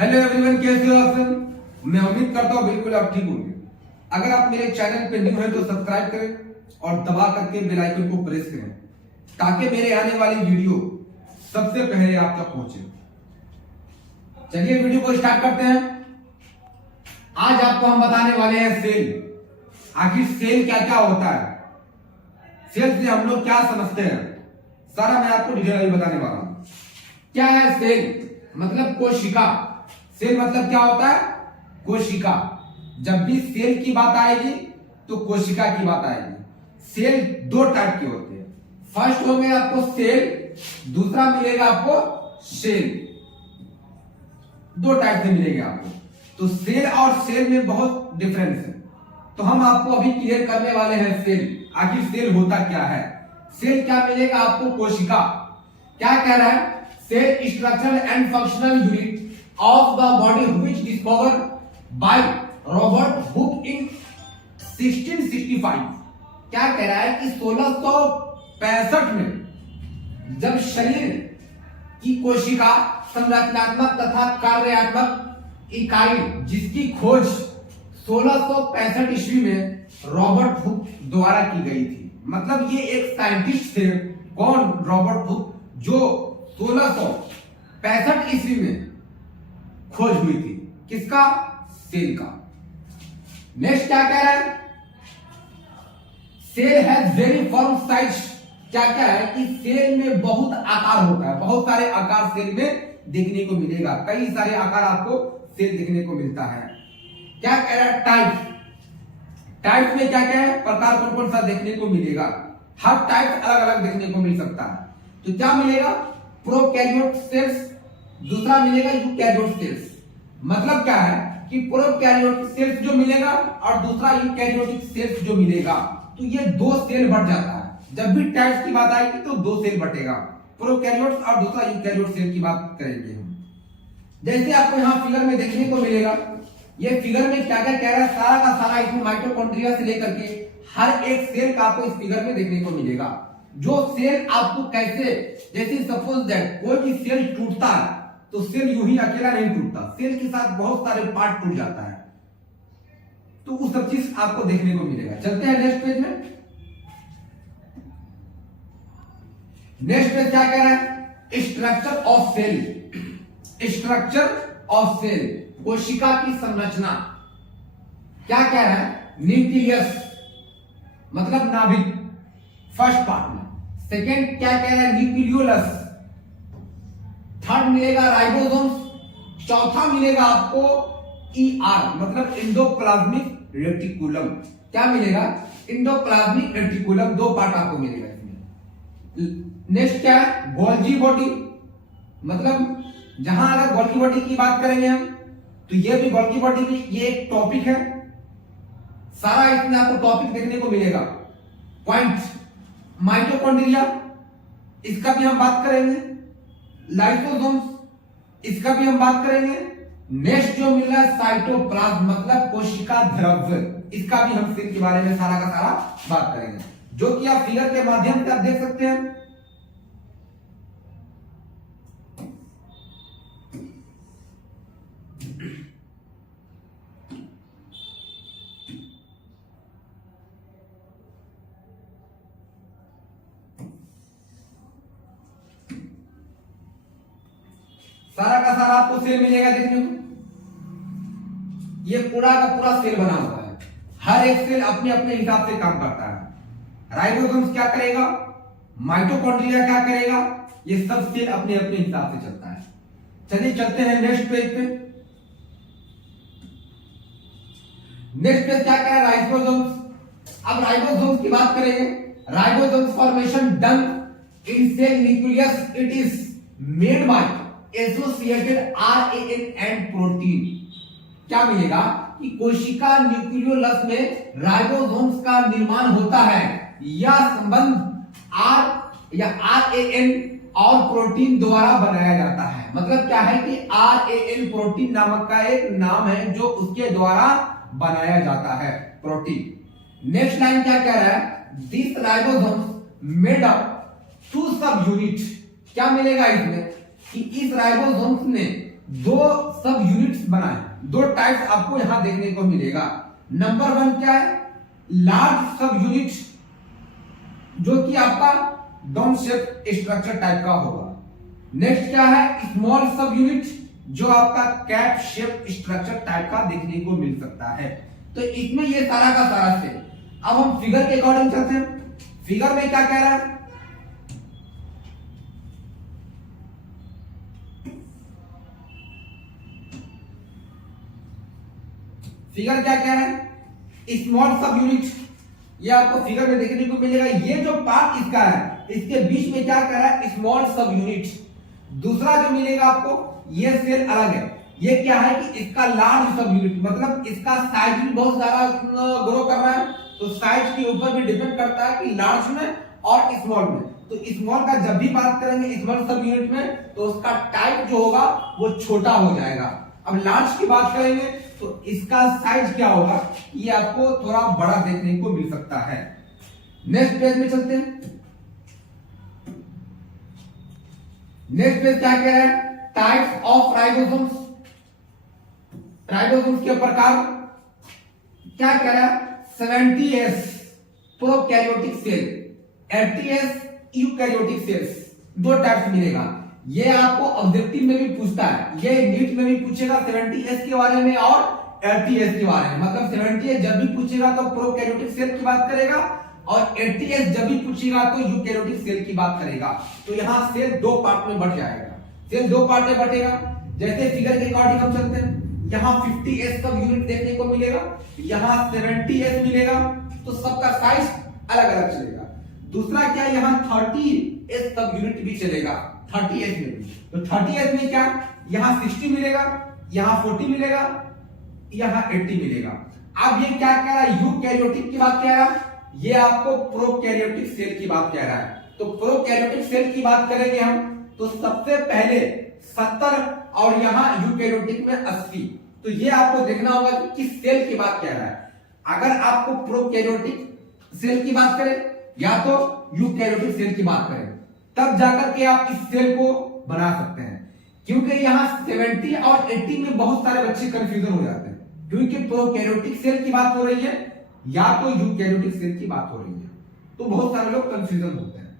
Hello everyone, कैसे हो आप सब। मैं उम्मीद करता हूँ बिल्कुल आप ठीक होंगे। अगर आप मेरे चैनल पे न्यू हैं तो सब्सक्राइब करें और दबा करके बेल आइकन को प्रेस करें ताकि मेरे आने वाली वीडियो सबसे पहले आप तक पहुंचे। चलिए वीडियो को स्टार्ट करते हैं। आज आपको हम बताने वाले हैं सेल। आखिर सेल क्या क्या होता है, सेल से हम लोग क्या समझते हैं, सारा मैं आपको डिटेल में बताने वाला हूं। क्या है सेल? मतलब कोशिका। सेल मतलब क्या होता है? कोशिका। जब भी सेल की बात आएगी तो कोशिका की बात आएगी। सेल दो टाइप के होते हैं। फर्स्ट हो गया आपको सेल, दूसरा मिलेगा आपको सेल। दो टाइप से मिलेगा आपको। तो सेल और सेल में बहुत डिफरेंस है, तो हम आपको अभी क्लियर करने वाले हैं सेल। आखिर सेल होता क्या है? सेल क्या मिलेगा आपको? कोशिका। क्या कह रहा है? Cell structural and functional unit of the body which discovered by Robert Hooke in 1665। क्या कह रहा है कि 1665 में जब शरीर की कोशिका संरचनात्मक तथा कार्यात्मक इकाई जिसकी खोज 1665 ईस्वी में रॉबर्ट हुक द्वारा की गई थी। मतलब ये एक साइंटिस्ट थे। कौन? रॉबर्ट हुक, जो 1665 ईस्वी में खोज हुई थी। किसका? सेल का। नेक्स्ट क्या कह रहा है? Cell has very form size. क्या क्या है कि सेल में बहुत आकार होता है, बहुत सारे आकार सेल में देखने को मिलेगा। कई सारे आकार आपको सेल देखने को मिलता है। क्या कह रहा है? टाइप। टाइप में क्या क्या है? प्रकार कौन कौन सा देखने को मिलेगा? हर टाइप अलग अलग देखने को मिल सकता है। तो क्या मिलेगा? प्रोकैरियोट सेल्स, दूसरा मिलेगा यूकैरियोट सेल्स। मतलब क्या है कि प्रोकैरियोटिक सेल्स जो मिलेगा और दूसरा यूकैरियोटिक सेल्स जो मिलेगा, तो ये दो सेल बढ़ जाता है। जब भी टाइप्स की बात आएगी तो दो सेल बटेगा, प्रोकैरियोट्स और दूसरा यूकैरियोट सेल की बात करेंगे हम। जैसे आपको यहाँ फिगर में देखने को मिलेगा, ये फिगर में क्या क्या कह रहा है, सारा का सारा इसमें माइटोकॉन्ड्रिया से लेकर के हर एक सेल का आपको इस फिगर में देखने को मिलेगा। जो सेल आपको कैसे, जैसे सपोज दैट कोई भी सेल टूटता है तो सेल यूं ही अकेला नहीं टूटता, सेल के साथ बहुत सारे पार्ट टूट जाता है। तो वो सब चीज आपको देखने को मिलेगा। चलते हैं नेक्स्ट पेज में। नेक्स्ट पेज क्या कह रहा है? Structure of cell. Structure of cell, कोशिका की संरचना। क्या कह रहा है? न्यूक्लियस मतलब नाभिक, फर्स्ट पार्ट में। सेकेंड क्या कह रहा है? न्यूक्लियोलस। थर्ड मिलेगा राइबोसोम्स। चौथा मिलेगा आपको ER मतलब एंडोप्लाज्मिक रेटिकुलम। क्या मिलेगा? Endoplasmic reticulum. दो पार्ट आपको मिलेगा इसमें। नेक्स्ट क्या है? Golgi body. मतलब जहां अगर गोल्गी बॉडी की बात करेंगे हम, तो ये भी गोल्गी बॉडी भी ये एक टॉपिक है। सारा इसमें आपको टॉपिक देखने को मिलेगा। पॉइंट माइटोकॉन्ड्रिया, इसका भी हम बात करेंगे। लाइसोसोम्स, इसका भी हम बात करेंगे। नेक्स्ट जो मिल रहा है साइटोप्लाज्म मतलब कोशिका द्रव्य, इसका भी हम सेल के बारे में सारा का सारा बात करेंगे, जो कि आप फिगर के माध्यम से आप देख सकते हैं। सारा का सारा आपको सेल मिलेगा देखने को। ये पूरा का पूरा सेल बना हुआ है। हर एक सेल अपने अपने हिसाब से काम करता है। राइबोसोम्स क्या करेगा, माइटोकॉन्ड्रिया क्या करेगा, ये सब सेल अपने अपने हिसाब से चलता है। चलिए चलते हैं नेक्स्ट पेज पे। नेक्स्ट पेज क्या कह रहा है? राइबोसोम्स। अब राइबोसोम्स की बात करेंगे। Ribosomes formation done in cell nucleus, it is made by associated RNA and protein. क्या मिलेगा कि कोशिका न्यूक्लियोलस में राइबोसोम्स का निर्माण होता है। यह संबंध RNA और प्रोटीन द्वारा बनाया जाता है। मतलब क्या है कि RNA प्रोटीन नामक का एक नाम है जो उसके द्वारा बनाया जाता है, प्रोटीन। नेक्स्ट लाइन क्या कह रहा है? This ribosomes made up two subunit. क्या मिलेगा इसमें कि इस राइबोसोम्स ने दो सब यूनिट्स बनाए, दो टाइप्स आपको यहां देखने को मिलेगा। नंबर 1 क्या है, लार्ज सब यूनिट, जो कि आपका डोम शेप स्ट्रक्चर टाइप का होगा। नेक्स्ट क्या है, स्मॉल सब यूनिट, जो आपका कैप शेप स्ट्रक्चर टाइप का देखने को मिल सकता है। तो इसमें ये सारा का सारा है। अब हम फिगर के अकॉर्डिंग चलते हैं। फिगर में क्या कह रहा है, फिगर क्या कह रहा है, स्मॉल सब यूनिट, ये आपको फिगर में देखने को मिलेगा। ये जो पार्ट इसका है, इसके बीच में क्या कह रहा है, स्मॉल सब यूनिट। दूसरा जो मिलेगा आपको, ये सेल अलग है, ये क्या है कि इसका लार्ज सब यूनिट, मतलब इसका साइज भी बहुत ज्यादा ग्रो कर रहा है। तो साइज के ऊपर भी डिपेंड करता है कि लार्ज में और स्मॉल में। तो स्मॉल का जब भी बात करेंगे स्मॉल सब यूनिट में, तो उसका टाइप जो होगा वो छोटा हो जाएगा। अब लार्ज की बात करेंगे तो इसका साइज क्या होगा, ये आपको थोड़ा बड़ा देखने को मिल सकता है। नेक्स्ट पेज में चलते हैं। नेक्स्ट पेज क्या कह रहा है, टाइप्स ऑफ राइबोसोम्स। राइबोसोम्स के प्रकार क्या कह रहा है, 70S prokaryotic cell, 80S eukaryotic cells, दो टाइप्स मिलेगा। ये आपको ऑब्जेक्टिव में भी पूछता है, ये नीट में भी पूछेगा 70S के बारे में और 80S के बारे में। मतलब 70S जब भी पूछेगा तो प्रोकैरियोटिक सेल की बात करेगा, और 80S जब भी पूछेगा तो यूकैरियोटिक सेल की बात करेगा। तो यहां सेल दो पार्ट में बढ़ जाएगा, सेल दो पार्ट में बटेगा। जैसे फिगर के अकॉर्डिंग हम चलते हैं, यहाँ 50S सब यूनिट देखने को मिलेगा, यहाँ 70S मिलेगा। तो सबका साइज अलग अलग चलेगा। दूसरा क्या, यहाँ 30S सब यूनिट भी चलेगा, 30S में भी। तो 30S में क्या, यहाँ 60 मिलेगा, यहाँ 40 मिलेगा, यहाँ 80 मिलेगा। अब ये क्या कह रहा है, यूकैरियोटिक की बात कह रहा है, ये आपको प्रोकैरियोटिक सेल की बात कह रहा है। तो प्रोकैरियोटिक सेल की बात करेंगे हम, तो सबसे पहले 70 और यहाँ यूकैरियोटिक में 80। तो ये आपको देखना होगा कि किस सेल की बात कह रहा है। अगर आपको प्रोकैरियोटिक सेल की बात करें या तो यूकैरियोटिक सेल की बात करें, तब जाकर के आप इस सेल को बना सकते हैं। क्योंकि यहाँ 70 और 80 में बहुत सारे बच्चे कंफ्यूजन हो जाते हैं, क्योंकि प्रोकैरियोटिक सेल की बात हो रही है या तो यूकैरियोटिक सेल की बात हो रही है, तो बहुत सारे लोग कंफ्यूजन होते हैं।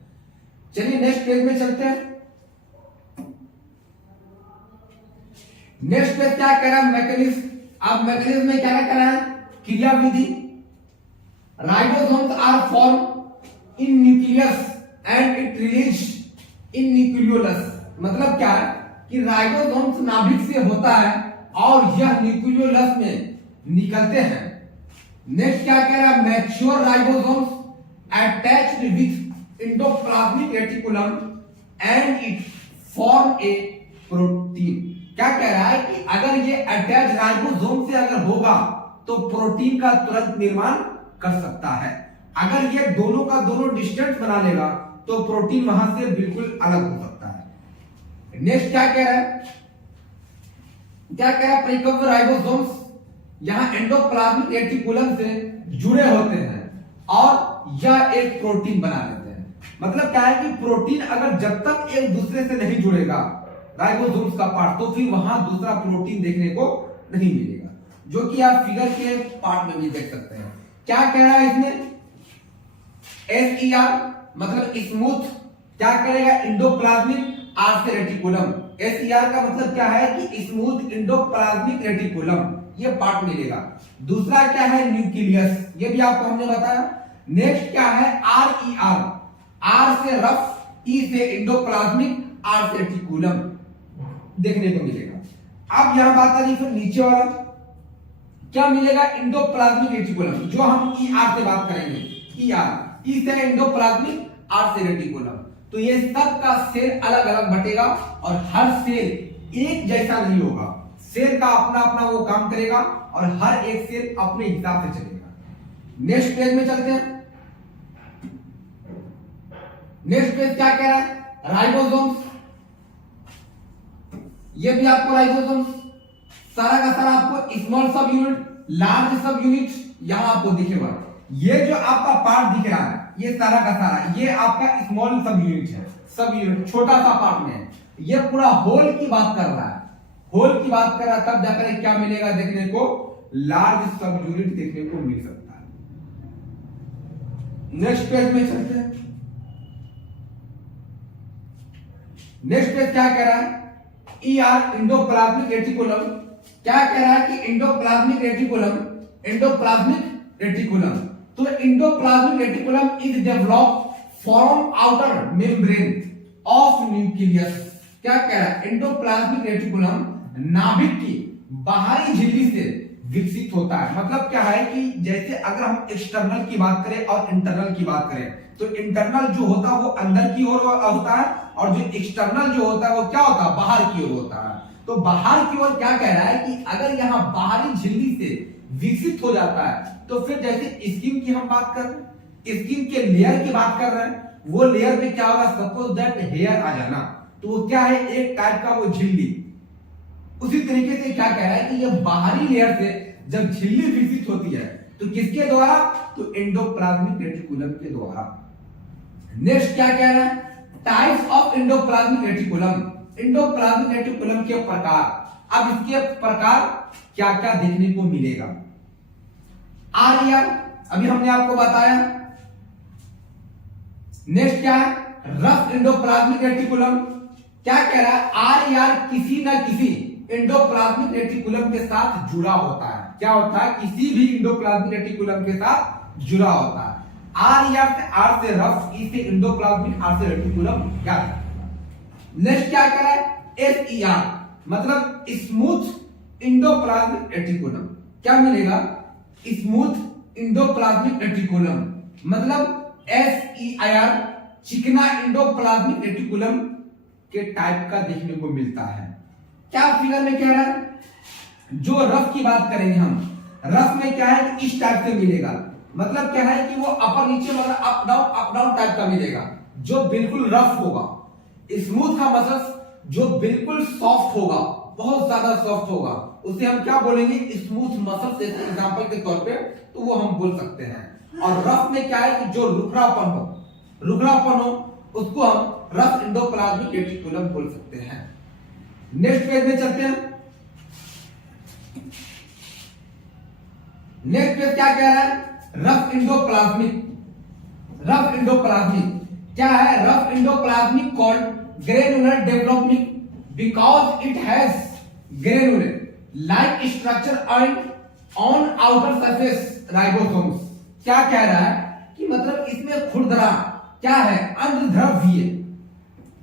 चलिए नेक्स्ट पेज में चलते हैं। नेक्स्ट पेज क्या कह रहा है, मैकेनिज्म। अब मैकेनिज्म में क्या कह रहा है, क्रियाविधि। Ribosomes are form in nucleus and it release in nucleolus. मतलब क्या है कि राइबोसोम्स नाभिक से होता है और यह न्यूक्लियोलस में निकलते हैं। नेक्स्ट क्या कह रहा है, mature ribosomes attached with endoplasmic reticulum and it form A protein. क्या कह रहा है कि अगर ये अटैच राइबोसोम से अगर होगा तो प्रोटीन का तुरंत निर्माण कर सकता है। अगर ये दोनों का दोनों डिस्टेंस बना लेगा तो प्रोटीन वहां से बिल्कुल अलग हो सकता है। नेक्स्ट क्या कह रहा है, क्या कह रहा है, परिपक्व राइबोसोम्स यहां एंडोप्लाज्मिक रेटिकुलम से जुड़े होते हैं और यह एक प्रोटीन बना लेते हैं। मतलब क्या है कि प्रोटीन अगर जब तक एक दूसरे से नहीं जुड़ेगा राइबोसोम्स का पार्ट, तो फिर वहां दूसरा प्रोटीन देखने को नहीं मिलेगा, जो कि आप फिगर के पार्ट में भी देख सकते हैं। क्या कह रहा है इसमें, SER मतलब स्मूथ, क्या करेगा, इंडोप्लाज्मिक आर से रेटिकुलम। SER का मतलब क्या है कि स्मूथ इंडोप्लाज्मिक रेटिकुलम, ये पार्ट मिलेगा। दूसरा क्या है, न्यूक्लियस, ये भी आपको हमने बताया। नेक्स्ट क्या है, RER, R से रफ, E से इंडोप्लाज्मिक, R से रेटिकुलम देखने को मिलेगा। अब यहां बात आ रही है नीचे वाला क्या मिलेगा, इंडोप्लाज्मिक रेटिकुलम, जो हम ER से बात करेंगे। ER, E से इंडोप्लाज्मिक, R से रेटिकुलम। तो ये सब का सेल अलग अलग बटेगा और हर सेल एक जैसा नहीं होगा, सेल का अपना अपना वो काम करेगा और हर एक सेल अपने हिसाब से चलेगा। नेक्स्ट पेज में चलते हैं। नेक्स्ट पेज क्या कह रहा है, राइबोसोम्स। ये भी आपको राइबोसोम्स सारा का सारा आपको स्मॉल सब यूनिट, लार्ज सब यूनिट यहां आपको दिखेगा। ये जो आपका पार्ट दिख रहा है ये सारा का सारा ये आपका स्मॉल सब यूनिट है, सब यूनिट छोटा सा पार्ट में है। ये पूरा होल की बात कर रहा है, होल की बात कर रहा तब जाकर क्या मिलेगा देखने को, लार्ज सब यूनिट देखने को मिल सकता है। नेक्स्ट पेज में चलते हैं। नेक्स्ट पेज क्या कह रहा है, ER इंडोप्लाज्मिक रेटिकुलम। क्या कह रहा है कि इंडोप्लाज्मिक रेटिकुलम, इंडोप्लाज्मिक रेटिकुलम, तो endoplasmic reticulum is develop from outer membrane of nucleus. क्या कह रहा है, इंडोप्लाज्मिक रेटिकुलम नाभिक की बाहरी झिल्ली से विकसित होता है। मतलब क्या है कि जैसे अगर हम एक्सटर्नल की बात करें और इंटरनल की बात करें, तो इंटरनल जो होता है वो अंदर की ओर होता है, और जो एक्सटर्नल जो होता है वो क्या होता है, बाहर की ओर होता है। तो बाहर की ओर क्या कह रहा है कि अगर यहाँ बाहरी झिल्ली से विकसित हो जाता है, तो फिर जैसे स्किन की हम बात कर रहे हैं, स्किन के लेयर की बात कर रहे हैं, वो लेयर में क्या होगा, सपोज दैट हेयर आ जाना, तो वो क्या है, एक टाइप का वो झिल्ली। उसी तरीके से क्या कह रहा है कि ये बाहरी लेयर से जब झिल्ली विकसित होती है तो किसके द्वारा, तो एंडोप्लाज्मिक रेटिकुलम के द्वारा। नेक्स्ट क्या कह रहा है, types of endoplasmic reticulum, endoplasmic reticulum के प्रकार। अब इसके प्रकार क्या क्या देखने को मिलेगा, आर अभी हमने आपको बताया। नेक्स्ट क्या है, रफ एंडोप्लाज्मिक रेटिकुलम। क्या कह रहा है, आर किसी ना किसी एंडोप्लाज्मिक रेटिकुलम के साथ जुड़ा होता है। क्या होता है, किसी भी एंडोप्लाज्मिक रेटिकुलम के साथ जुड़ा होता है। आर से रफ, ई से एंडोप्लाज्मिक, आर से रेटिकुलम। क्या नेक्स्ट क्या कह रहा है, SER मतलब स्मूथ इंडोप्लाज्मिक रेटिकुलम। क्या मिलेगा, स्मूथ इंडोप्लाज्मिक रेटिकुलम, मतलब SEIR चिकना इंडोप्लाज्मिक रेटिकुलम के टाइप का देखने को मिलता है। क्या फिगर में कह रहा है, जो रफ की बात करेंगे हम, रफ में क्या है कि इस टाइप से मिलेगा। मतलब क्या है कि वो अपर नीचे मतलब अप डाउन टाइप का मिलेगा, जो बिल्कुल रफ होगा। स्मूथ का मतलब जो बिल्कुल सॉफ्ट होगा, बहुत ज्यादा सॉफ्ट होगा, उसे हम क्या बोलेंगे, स्मूथ मसल। एग्जांपल के तौर पे तो वो हम बोल सकते हैं। और रफ में क्या है कि जो रुखरापन हो उसको हम रफ इंडोप्लाज्मिक रेटिकुलम बोल सकते हैं। नेक्स्ट पेज में चलते हैं। नेक्स्ट पेज क्या कह रहा है, रफ इंडोप्लाज्मिक। रफ इंडोप्लाज्मिक क्या है, rough endoplasmic called granular development because it has granular like structure and on outer surface ribosomes. क्या कह रहा है कि मतलब इसमें खुरदरा क्या है, अंधद्रव्य,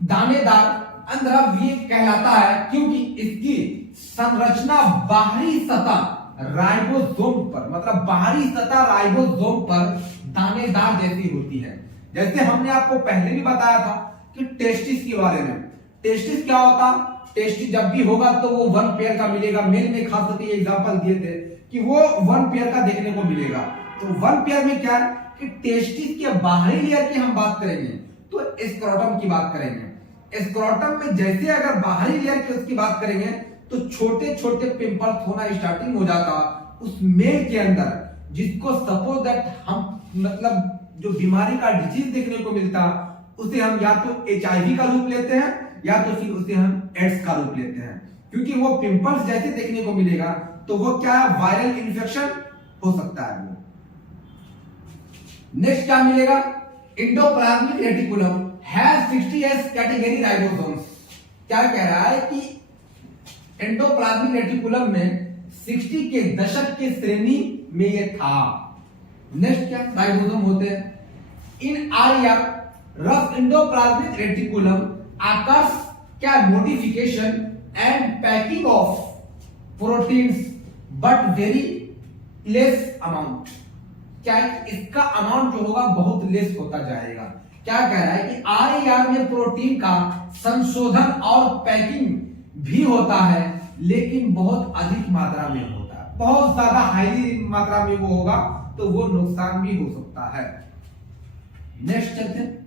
दानेदार अंधद्रव्य कहलाता है, क्योंकि इसकी संरचना बाहरी सतह राइबोसोम पर, मतलब बाहरी सतह राइबोसोम पर दानेदार जैसी होती है। जैसे हमने आपको पहले भी बताया था कि टेस्टिस के बारे में। टेस्टिस क्या होता, टेस्टिस जब भी होगा तो वो वन पेयर का मिलेगा। मेल में खास करके एग्जांपल दिए थे कि वो वन पेयर का देखने को मिलेगा। तो वन पेयर में क्या है कि टेस्टिस के बाहरी लेयर की हम बात करेंगे तो स्क्रोटम की बात करेंगे। स्क्रोटम में जैसे अगर बाहरी लेयर की उसकी बात करेंगे तो छोटे छोटे पिंपल्स होना स्टार्टिंग हो जाता उस मेल के अंदर, जिसको सपोज दैट हम मतलब जो बीमारी का डिजीज देखने को मिलता उसे हम या तो HIV का रूप लेते हैं या तो फिर उसे हम एड्स का रूप लेते हैं, क्योंकि वो पिंपल्स जैसे देखने को मिलेगा तो वो क्या है, वायरल इन्फेक्शन हो सकता है। नेक्स्ट क्या मिलेगा, endoplasmic reticulum has 60S category ribosomes. क्या कह रहा है कि एंडोप्लाज्मिक रेटिकुलम में 60 के दशक के श्रेणी में ये था। नेक्स्ट क्या, राइबोसोम होते हैं। इन आर्या रफ इंडोप्लाज्मिक रेटिकुलम आकर्स क्या, modification and packing of proteins but very less amount. क्या इसका अमाउंट जो होगा बहुत लेस होता जाएगा। क्या कह रहा है कि आरईआर में प्रोटीन का संशोधन और पैकिंग भी होता है, लेकिन बहुत अधिक मात्रा में होता है। बहुत ज्यादा हाई मात्रा में वो होगा तो वो नुकसान भी हो सकता है। नेक्स्ट चलते हैं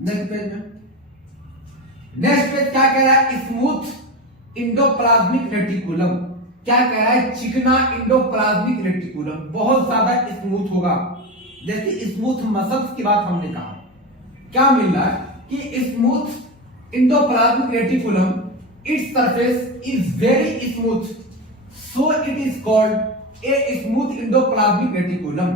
नेक्स्ट पेज में। नेक्स्ट पेज क्या कह रहा है, स्मूथ इंडोप्लाज्मिक रेटिकुलम। क्या कह रहा है, चिकना इंडोप्लाज्मिक रेटिकुलम बहुत ज्यादा स्मूथ होगा। जैसे स्मूथ मसल्स की बात हमने कहा, क्या मिल रहा है कि smooth endoplasmic reticulum its surface is very smooth, so it is called a smooth endoplasmic reticulum.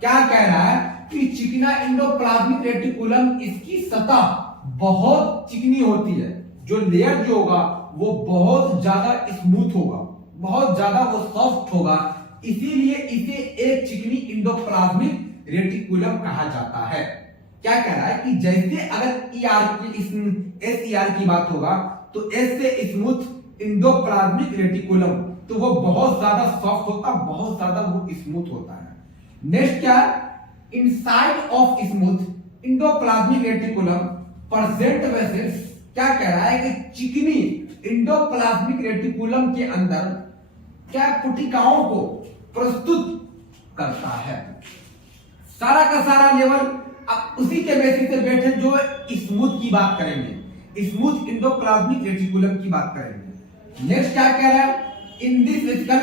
क्या कह रहा है कि चिकना इंडोप्लाज्मिक रेटिकुलम, इसकी सतह बहुत चिकनी होती है, जो लेयर जो होगा वो बहुत ज्यादा स्मूथ होगा, बहुत ज्यादा वो सॉफ्ट होगा, इसीलिए इसे एक चिकनी इंडोप्लाज्मिक रेटिकुलम कहा जाता है। क्या कह रहा है कि जैसे अगर एसईआर की बात होगा तो एस से स्मूथ इंडोप्लाज्मिक रेटिकुलम, तो वो बहुत ज्यादा सॉफ्ट होता, बहुत ज्यादा वो स्मूथ होता है। नेक्स्ट क्या, inside of smooth endoplasmic reticulum present vessels. क्या कह रहा है कि चिकनी इंडोप्लाज्मिक रेटिकुलम के अंदर क्या पुटिकाओं को प्रस्तुत करता है। सारा का सारा लेवल अब उसी के बेसिस पे बैठे जो स्मूथ की बात करेंगे, स्मूथ इंडोप्लाज्मिक रेटिकुलम की बात करेंगे। नेक्स्ट क्या कह रहा है, in this vesicle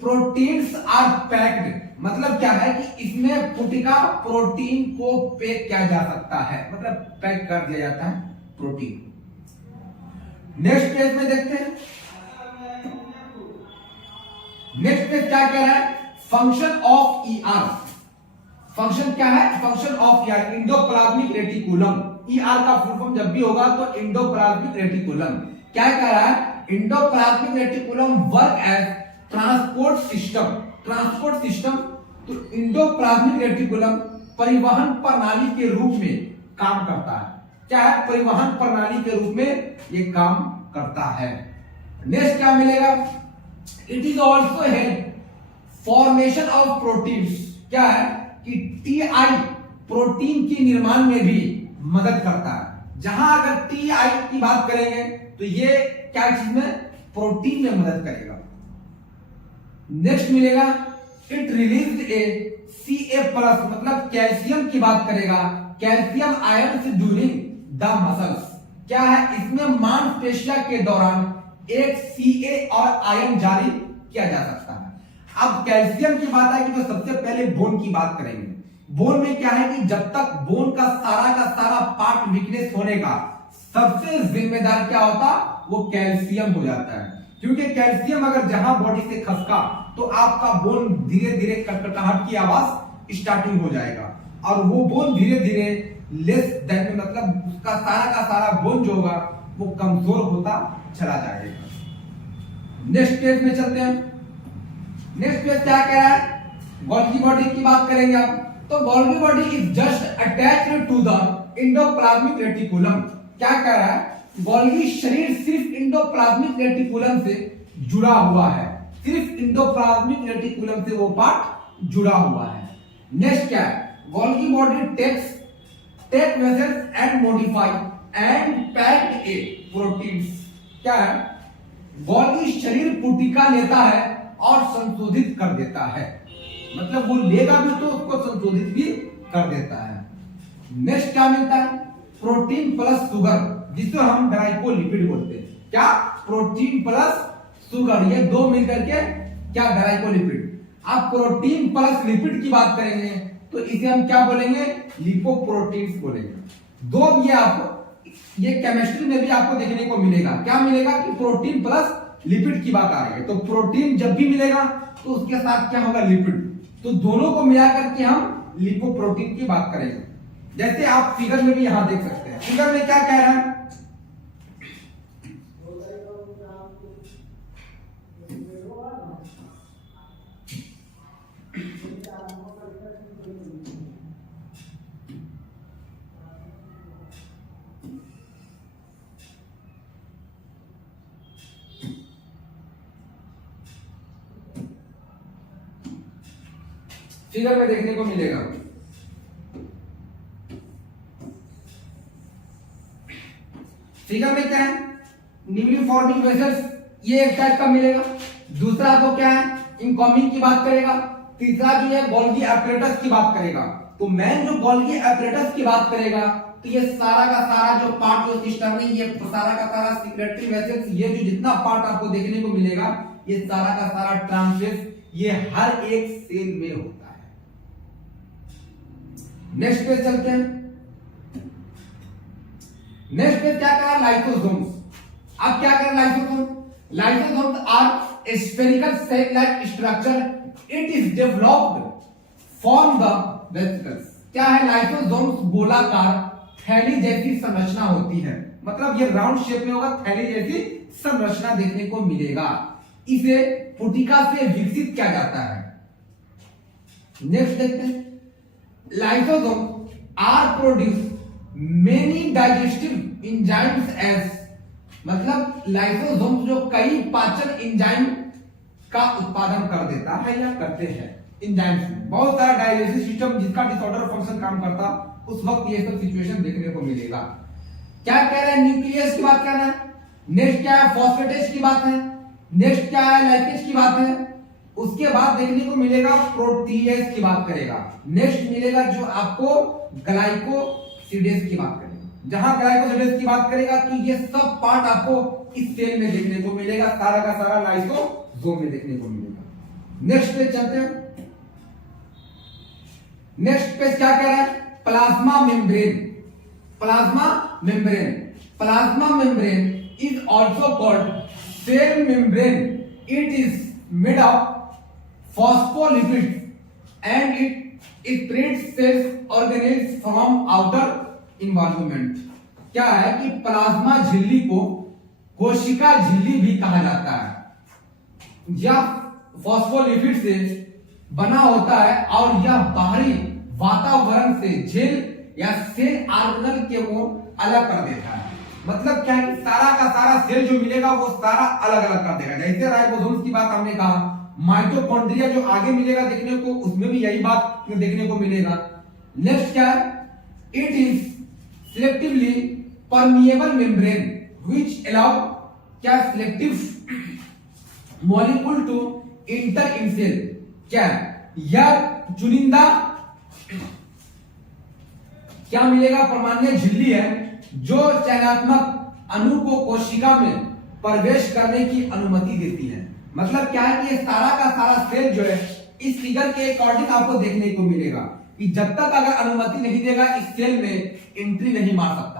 proteins are packed, मतलब क्या है कि इसमें पुटिका प्रोटीन को पैक किया जा सकता है, मतलब पैक कर दिया जाता है प्रोटीन। नेक्स्ट पेज में देखते हैं, नेक्स्ट पेज क्या कह रहा है, फंक्शन ऑफ ईआर। फंक्शन क्या है, function of ER endoplasmic reticulum. ER का फुल फॉर्म जब भी होगा तो इंडोप्लाज्मिक रेटिकुलम। क्या कह रहा है, endoplasmic reticulum work as transport system. Transport system, तो इंडोप्लाज्मिक रेटिकुलम परिवहन प्रणाली के रूप में काम करता है। क्या है, परिवहन प्रणाली के रूप में ये काम करता है। नेक्स्ट क्या मिलेगा, it is also help formation of proteins. क्या है कि टीआई प्रोटीन के निर्माण में भी मदद करता है। जहां अगर टीआई की बात करेंगे तो ये क्या चीज में, प्रोटीन में मदद करेगा। नेक्स्ट मिलेगा, it release a Ca plus, मतलब कैल्शियम की बात करेगा, calcium ion during the muscles. क्या है, इसमें मांसपेशियों के दौरान एक Ca और आयन जारी किया जा सकता है। अब कैल्शियम की बात है कि तो सबसे पहले बोन की बात करेंगे। बोन में क्या है कि जब तक बोन का सारा पार्ट वीकनेस होने का सबसे जिम्मेदार क्या होता, वो कैल्शियम हो जाता है। क्योंकि कैल्शियम अगर जहां बॉडी से खसका तो आपका बोन धीरे धीरे कटकटाहट की आवाज स्टार्टिंग हो जाएगा, और वो बोन धीरे धीरे लेस देन, मतलब उसका सारा बोन जो होगा वो कमजोर होता चला जाएगा। नेक्स्ट पेज में चलते हैं। नेक्स्ट पेज क्या कह रहा है, गोल्गी बॉडी की बात करेंगे आप, तो Golgi body is just attached to the endoplasmic reticulum. क्या कह रहा है, गोल्गी शरीर सिर्फ इंडोप्लाज्मिक रेटिकुलम से जुड़ा हुआ है, सिर्फ इंडोप्लाज्मिक रेटिकुलम से वो पार्ट जुड़ा हुआ है। नेक्स्ट क्या है, Golgi body take vessels and modify and packed a proteins. क्या है, गोल्गी शरीर पुटिका लेता है और संशोधित कर देता है, मतलब वो लेगा भी तो उसको संशोधित भी कर देता है। नेक्स्ट क्या मिलता है, प्रोटीन प्लस शुगर, जिसको हम ग्लाइकोलिपिड बोलते हैं। क्या, प्रोटीन प्लस शुगर, ये दो मिलकर के क्या, ग्लाइकोलिपिड। आप प्रोटीन प्लस लिपिड की बात करेंगे तो इसे हम क्या बोलेंगे, लिपोप्रोटीन्स बोलेंगे। दो ये आपको, ये केमिस्ट्री में भी आपको देखने को मिलेगा। क्या मिलेगा कि प्रोटीन प्लस लिपिड की बात आ रही है, तो प्रोटीन जब भी मिलेगा तो उसके साथ क्या होगा, लिपिड। तो दोनों को मिला करके हम लिपोप्रोटीन की बात करेंगे। जैसे आप फिगर में भी यहां देख सकते हैं, फिगर में क्या कह रहा है, फिगर में देखने को मिलेगा। फिगर में क्या है, न्यूली फॉर्मिंग वेसल्स, ये एक टाइप का मिलेगा। दूसरा आपको क्या है, इनकमिंग की बात करेगा। तीसरा जो है गोल्गी एपरेटस की बात करेगा। तो मैन जो गोल्गी एपरेटस की बात करेगा तो ये सारा का सारा जो पार्ट जो सिस्टम है, ये सारा का सारा सिक्रेटरी वेसल्स, ये जो जितना पार्ट आपको देखने को मिलेगा, ये सारा का सारा ट्रांसलेट, ये हर एक सेल में होता है। नेक्स्ट पेज चलते हैं। नेक्स्ट पेज क्या कहा, लाइसोसोम्स। अब क्या करें lysosome, lysosome are spherical cell like structure, it is developed from the vesicles. क्या है, लाइसोसोम्स गोलाकार थैली जैसी संरचना होती है, मतलब ये राउंड शेप में होगा, थैली जैसी संरचना देखने को मिलेगा। इसे पुटिका से विकसित किया जाता है। नेक्स्ट देखते हैं, lysosome are produce many digestive enzymes as, मतलब लाइसोसोम जो कई पाचन एंजाइम का उत्पादन कर देता है या करते हैं। एंजाइम्स में बहुत सारा डाइजेस्टिव सिस्टम जिसका डिसऑर्डर फंक्शन काम करता, उस वक्त ये सब सिचुएशन देखने को मिलेगा। क्या कह रहे हैं, न्यूक्लियस की बात कर रहे हैं। नेक्स्ट क्या है, फॉस्फेटेज की बात है। नेक्स्ट क्या है, लाइपेज की बात है। उसके बाद देखने को मिलेगा प्रोटीएज की बात करेगा। नेक्स्ट मिलेगा जो आपको ग्लाइकोसिडेज की बात करेगा। जहां ग्लाइकोसिडेज की बात करेगा कि ये सब पार्ट आपको इस सेल में देखने को मिलेगा, सारा का सारा लाइसोसोम में देखने को मिलेगा। नेक्स्ट पे चलते हैं। नेक्स्ट पे क्या कह रहा है, plasma membrane. Plasma membrane, plasma membrane is also called cell membrane. It is made of phospholipids and it separates cells organelles from outer environment। क्या है कि प्लाज्मा झिल्ली को कोशिका झिल्ली भी कहा जाता है। यह फॉस्फोलिपिड से बना होता है और यह बाहरी वातावरण से झिल या सेल ऑर्गेनल के को अलग कर देता है। मतलब क्या है कि सारा का सारा सेल जो मिलेगा वो सारा अलग अलग कर देगा। जैसे राइबोसोम्स की बात हमने कहा, माइटोकॉन्ड्रिया जो आगे मिलेगा देखने को, उसमें भी यही बात देखने को मिलेगा। नेक्स्ट क्या है, it is selectively permeable membrane which allow क्या selective molecule to enter in cell. क्या यह चुनिंदा क्या मिलेगा, परमाणु झिल्ली है जो चयनात्मक अणु को कोशिका में प्रवेश करने की अनुमति देती है। मतलब क्या है कि ये सारा का सारा सेल जो है इस फिगर के अकॉर्डिंग आपको देखने को मिलेगा कि जब तक अगर अनुमति नहीं देगा इस सेल में एंट्री नहीं मार सकता।